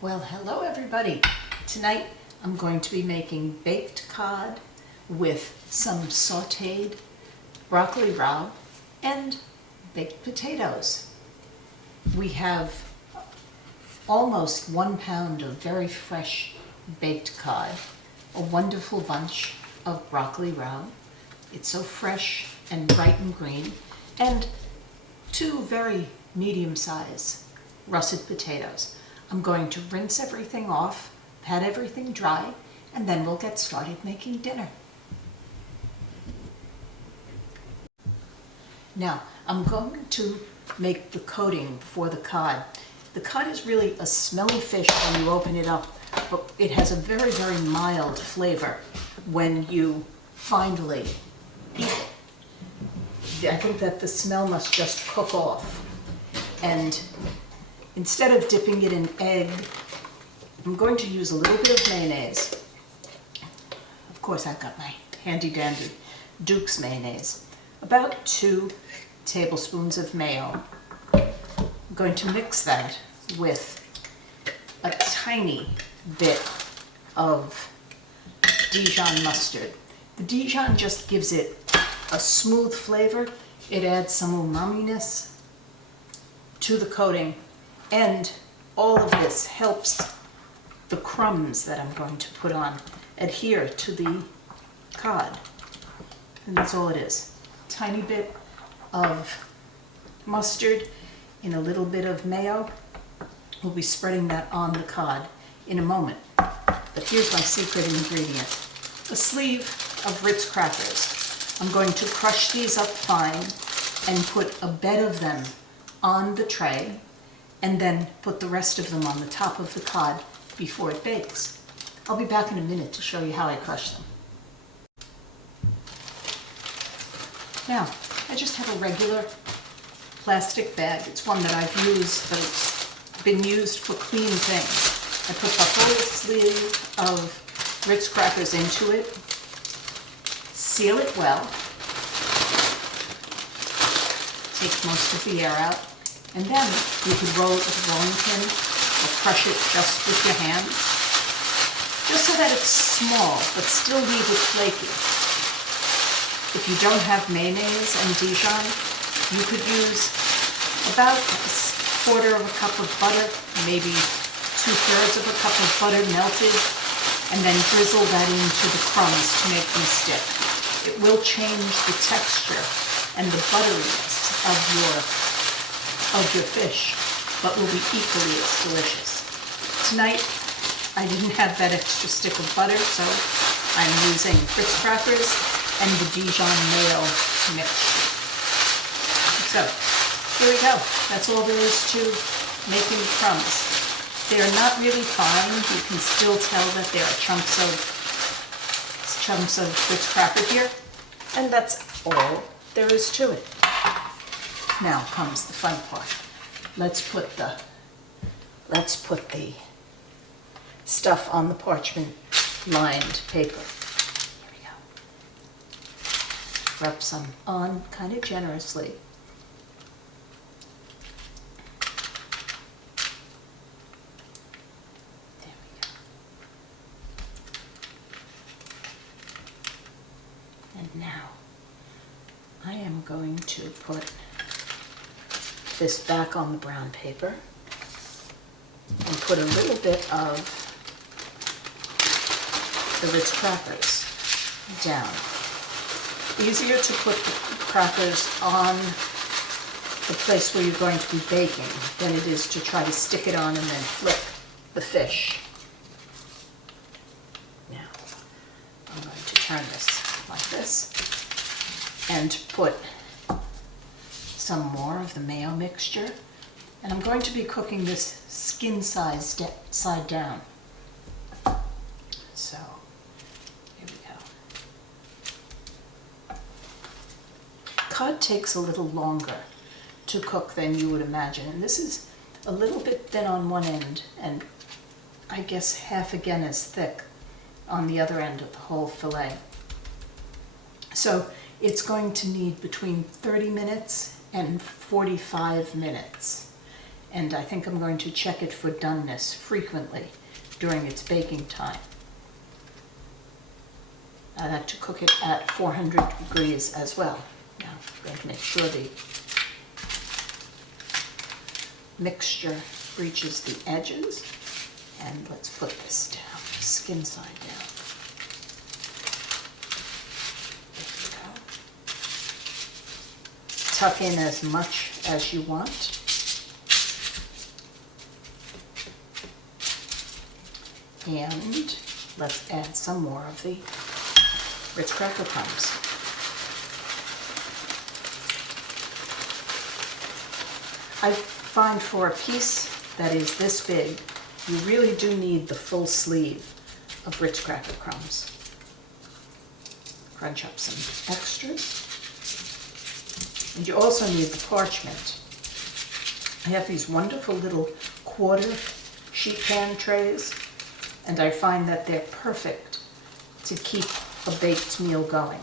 Well, hello everybody. Tonight I'm going to be making baked cod with some sautéed broccoli rabe and baked potatoes. We have almost 1 pound of very fresh baked cod, a wonderful bunch of broccoli rabe. It's so fresh and bright and green, and 2 very medium-sized russet potatoes. I'm going to rinse everything off, pat everything dry, and then we'll get started making dinner. Now, I'm going to make the coating for the cod. The cod is really a smelly fish when you open it up, but it has a very, very mild flavor when you finally eat it. I think that the smell must just cook off. And instead of dipping it in egg, I'm going to use a little bit of mayonnaise. Of course, I've got my handy dandy Duke's mayonnaise. About 2 tablespoons of mayo. I'm going to mix that with a tiny bit of Dijon mustard. The Dijon just gives it a smooth flavor. It adds some umami-ness to the coating, and all of this helps the crumbs that I'm going to put on adhere to the cod. And that's all it is. Tiny bit of mustard in a little bit of mayo. We'll be spreading that on the cod in a moment. But here's my secret ingredient. A sleeve of Ritz crackers. I'm going to crush these up fine and put a bed of them on the tray, and then put the rest of them on the top of the cod before it bakes. I'll be back in a minute to show you how I crush them. Now, I just have a regular plastic bag. It's one that I've used, but it's been used for clean things. I put the whole sleeve of Ritz crackers into it, seal it well, take most of the air out, and then you could roll it with a rolling pin or crush it just with your hands, just so that it's small but still leave it flaky. If you don't have mayonnaise and Dijon, you could use about a quarter of a cup of butter, maybe 2/3 of a cup of butter melted, and then drizzle that into the crumbs to make them stick. It will change the texture and the butteriness of your fish, but will be equally as delicious. Tonight, I didn't have that extra stick of butter, so I'm using Ritz crackers and the Dijon mayo mixture. So, here we go. That's all there is to making the crumbs. They're not really fine. You can still tell that there are chunks of Ritz cracker here, and that's all there is to it. Now comes the fun part. Let's put the stuff on the parchment lined paper. Here we go. Rub some on kind of generously. There we go. And now I am going to put this back on the brown paper and put a little bit of the Ritz crackers down. Easier to put the crackers on the place where you're going to be baking than it is to try to stick it on and then flip the fish. Now, I'm going to turn this like this and put some more of the mayo mixture, and I'm going to be cooking this skin side down. So, here we go. Cod takes a little longer to cook than you would imagine, and this is a little bit thin on one end, and I guess half again as thick on the other end of the whole fillet. So, it's going to need between 30 minutes and 45 minutes. and I think I'm going to check it for doneness frequently during its baking time. I like to cook it at 400 degrees as well. Now, I'm going to make sure the mixture reaches the edges, and let's put this down, skin side down. There we go. Tuck in as much as you want. And let's add some more of the Ritz cracker crumbs. I find for a piece that is this big, you really do need the full sleeve of Ritz cracker crumbs. Crunch up some extras. And you also need the parchment. I have these wonderful little quarter sheet pan trays, and I find that they're perfect to keep a baked meal going.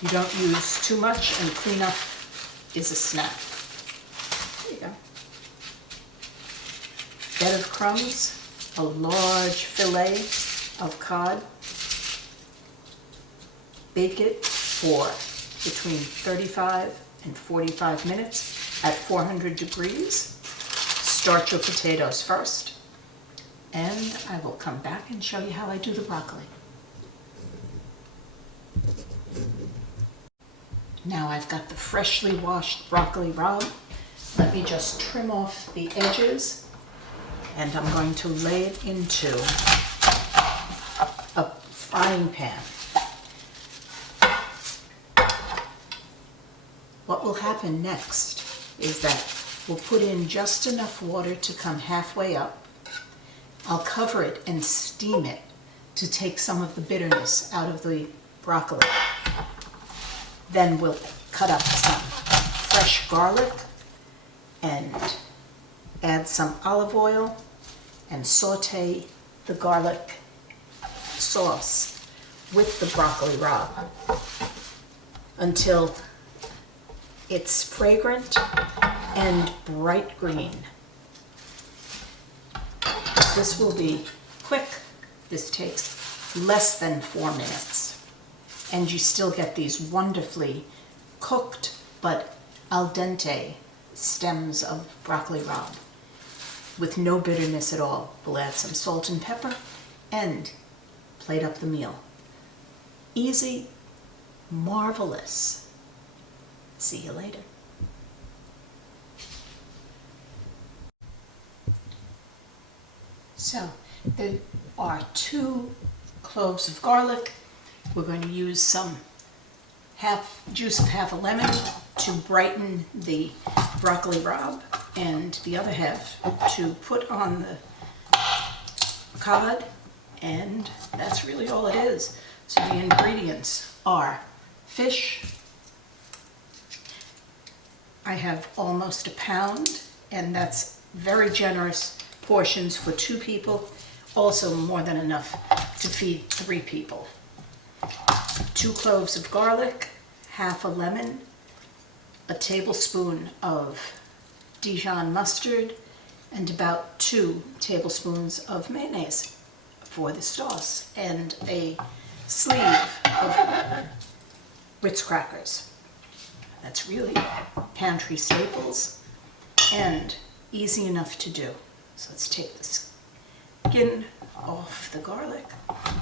You don't use too much, and cleanup is a snap. There you go. Bed of crumbs, a large fillet of cod. Bake it for between 35 and 45 minutes at 400 degrees. Start your potatoes first, and I will come back and show you how I do the broccoli. Now I've got the freshly washed broccoli rabe. Let me just trim off the edges, and I'm going to lay it into a frying pan. What will happen next is that we'll put in just enough water to come halfway up. I'll cover it and steam it to take some of the bitterness out of the broccoli. Then we'll cut up some fresh garlic and add some olive oil and saute the garlic sauce with the broccoli rabe until it's fragrant and bright green. This will be quick. This takes less than 4 minutes. And you still get these wonderfully cooked but al dente stems of broccoli rabe with no bitterness at all. We'll add some salt and pepper and plate up the meal. Easy, marvelous. See you later. So there are 2 cloves of garlic. We're going to use some juice of half a lemon to brighten the broccoli rabe, and the other half to put on the cod, and that's really all it is. So the ingredients are fish. I have almost a pound, and that's very generous portions for 2 people, also more than enough to feed 3 people. 2 cloves of garlic, half a lemon, a tablespoon of Dijon mustard, and about 2 tablespoons of mayonnaise for the sauce, and a sleeve of Ritz crackers. That's really pantry staples and easy enough to do. So let's take the skin off the garlic.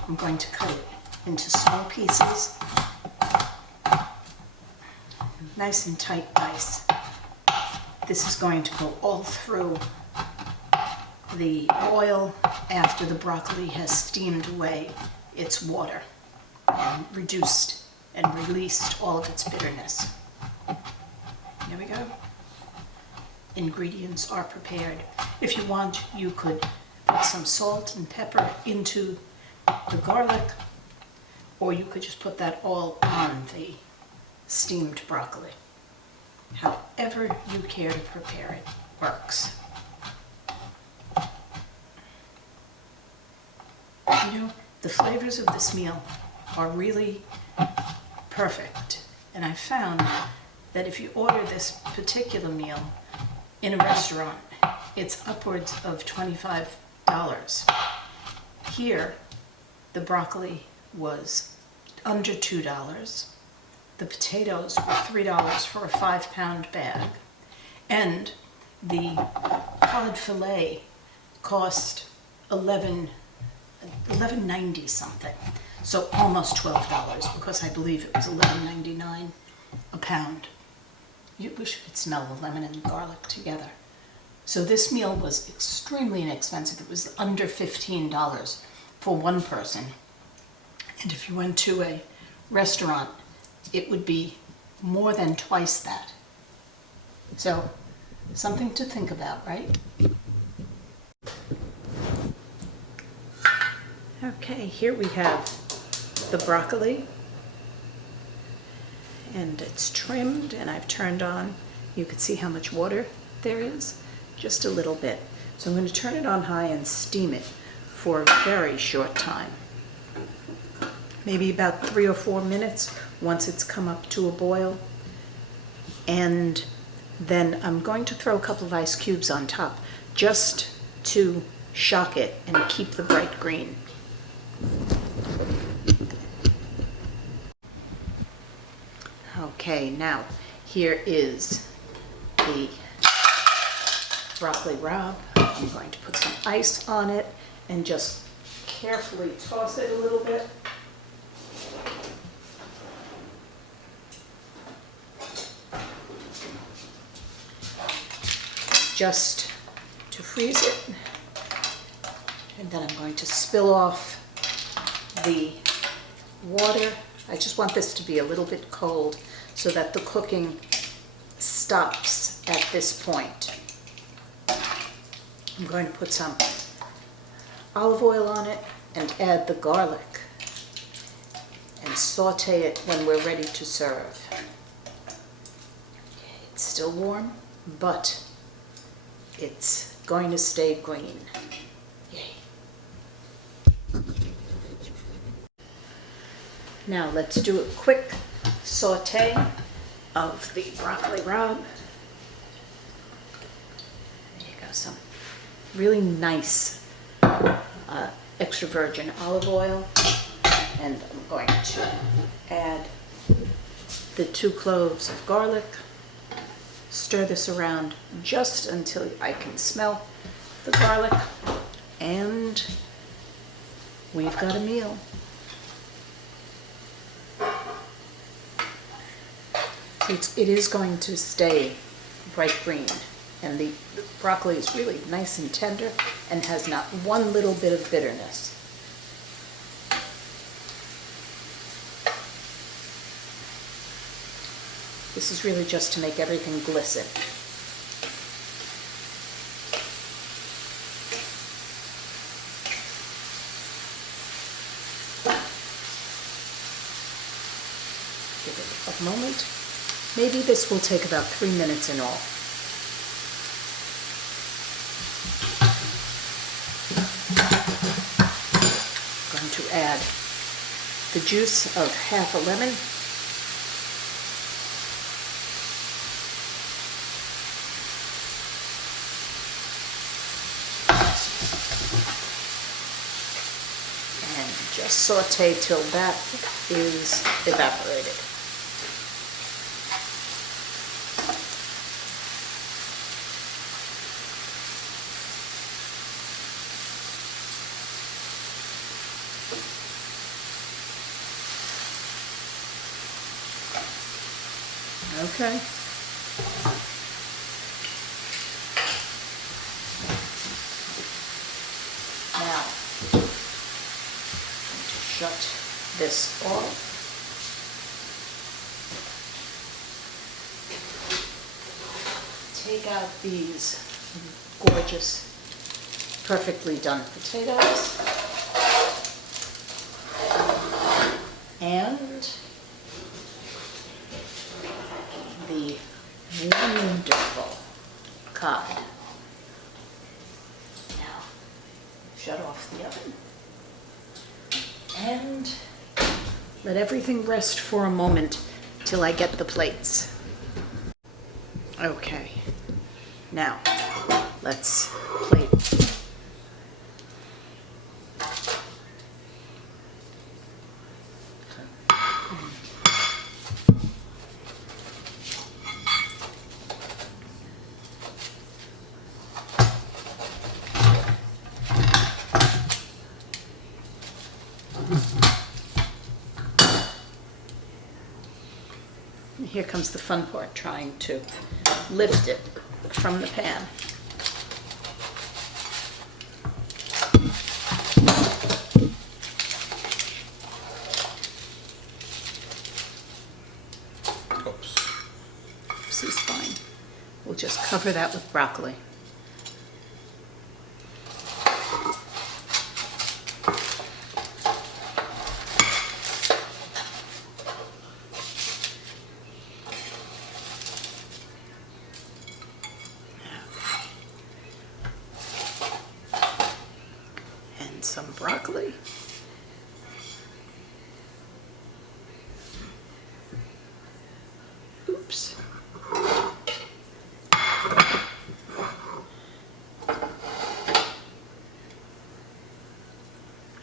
I'm going to cut it into small pieces, nice and tight dice. This is going to go all through the oil after the broccoli has steamed away its water and reduced and released all of its bitterness. There we go. Ingredients are prepared. If you want, you could put some salt and pepper into the garlic, or you could just put that all on the steamed broccoli. However you care to prepare it works. You know, the flavors of this meal are really perfect, and I found that if you order this particular meal in a restaurant, it's upwards of $25. Here, the broccoli was under $2. The potatoes were $3 for a 5-pound bag. And the cod fillet cost $11.90 something. So almost $12, because I believe it was $11.99 a pound. You wish you could smell the lemon and garlic together. So this meal was extremely inexpensive. It was under $15 for one person. And if you went to a restaurant, it would be more than twice that. So, something to think about, right? Okay, here we have the broccoli. And it's trimmed, and I've turned on. You can see how much water there is. Just a little bit. So I'm going to turn it on high and steam it for a very short time. Maybe about 3 or 4 minutes once it's come up to a boil. And then I'm going to throw a couple of ice cubes on top just to shock it and keep the bright green. Okay, now here is the broccoli rabe. I'm going to put some ice on it and just carefully toss it a little bit. Just to freeze it. And then I'm going to spill off the water. I just want this to be a little bit cold so that the cooking stops at this point. I'm going to put some olive oil on it and add the garlic and saute it when we're ready to serve. Okay, it's still warm, but it's going to stay green. Yay. Now let's do a quick saute of the broccoli rabe. There you go, some really nice extra virgin olive oil. And I'm going to add the 2 cloves of garlic. Stir this around just until I can smell the garlic. And we've got a meal. It is going to stay bright green, and the broccoli is really nice and tender and has not one little bit of bitterness. This is really just to make everything glisten. Give it a moment. Maybe this will take about 3 minutes in all. I'm going to add the juice of half a lemon. And just saute till that is evaporated. Okay. Now, I'm going to shut this off. Take out these gorgeous, perfectly done potatoes. And the wonderful cod. Now, shut off the oven and let everything rest for a moment till I get the plates. Okay, now let's plate. Here comes the fun part, trying to lift it from the pan. Oops. This is fine. We'll just cover that with broccoli. And some broccoli. Oops.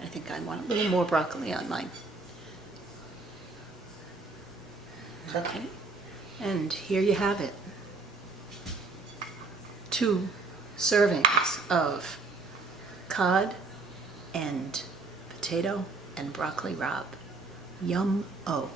I think I want a little more broccoli on mine. Okay. And here you have it. 2 servings of cod and potato and broccoli rabe. Yum-o.